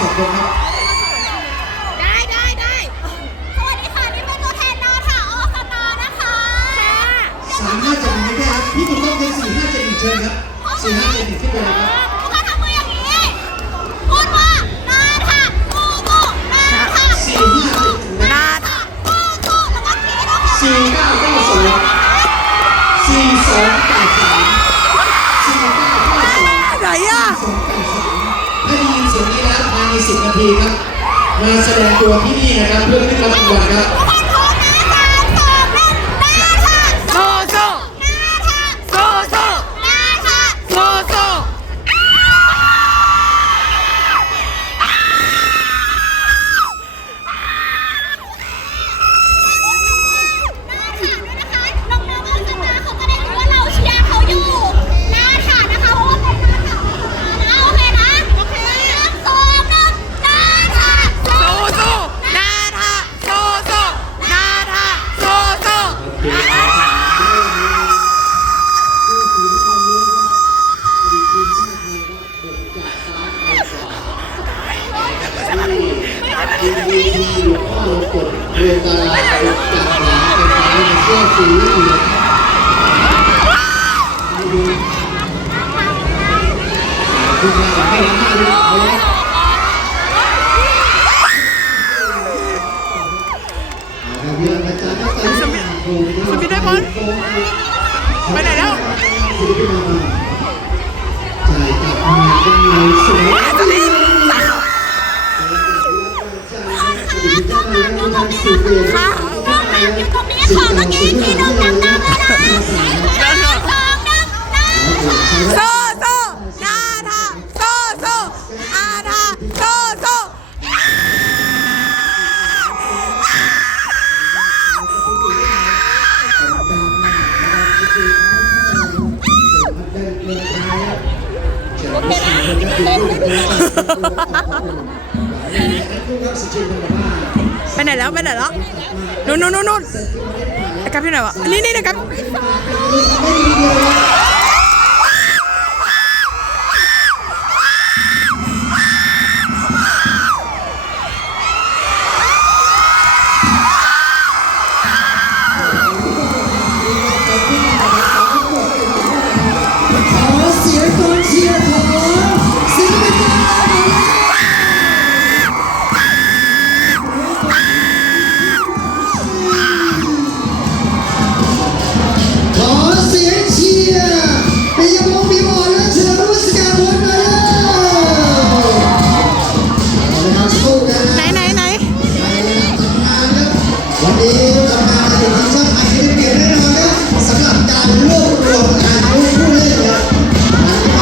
สองคนครับได้ได้ได้สวัสดีค่ะนี่เป็นตัวแทนนอค่ะออสตานะคะสามห้าเจ็ดหนึ่งครับพี่ถูกต้องเป็นสี่ห้าเจ็ดหนึ่งเชิญครับสี่ห้าเจ็ดหนึ่งขึ้นไปเลยครับทุกคนทำมืออย่างนี้พูดว่านาค่ะกูกูนาค่ะสี่ห้าเจ็ดหนึ่งนะนาค่ะกูกูแล้วก็คิดว่าสี่เก้าเก้าสองสี่สองแปดสามสี่เก้าเก้าสองไหนอะ นาทีครับ มาแสดงตัวที่นี่นะครับเพื่อขึ้นรับรางวัลครับ ดีที่หลวงพ่อหลวงกดเรียนตาลาจากหลาเป็นตาในเสื้อสีเหลืองคุณงานไม่ละห้าลูเขาเรื่องอาจารย์ก็ไปสมิสมิได้บอลไปไหนแล้ว ค่ะอยู่ตรงนี้ขอเมื่อกี้ทีหนึ่งดังๆเลยนะสาสองหนึ่งนาโซโซนาทาโซโซอาทาโซโซ ไปไหนแล้วไปไหนแล้วนู่นนู่นนู่นนู่นไอ้กับที่ไหนวะอันนี้นี่นะครับ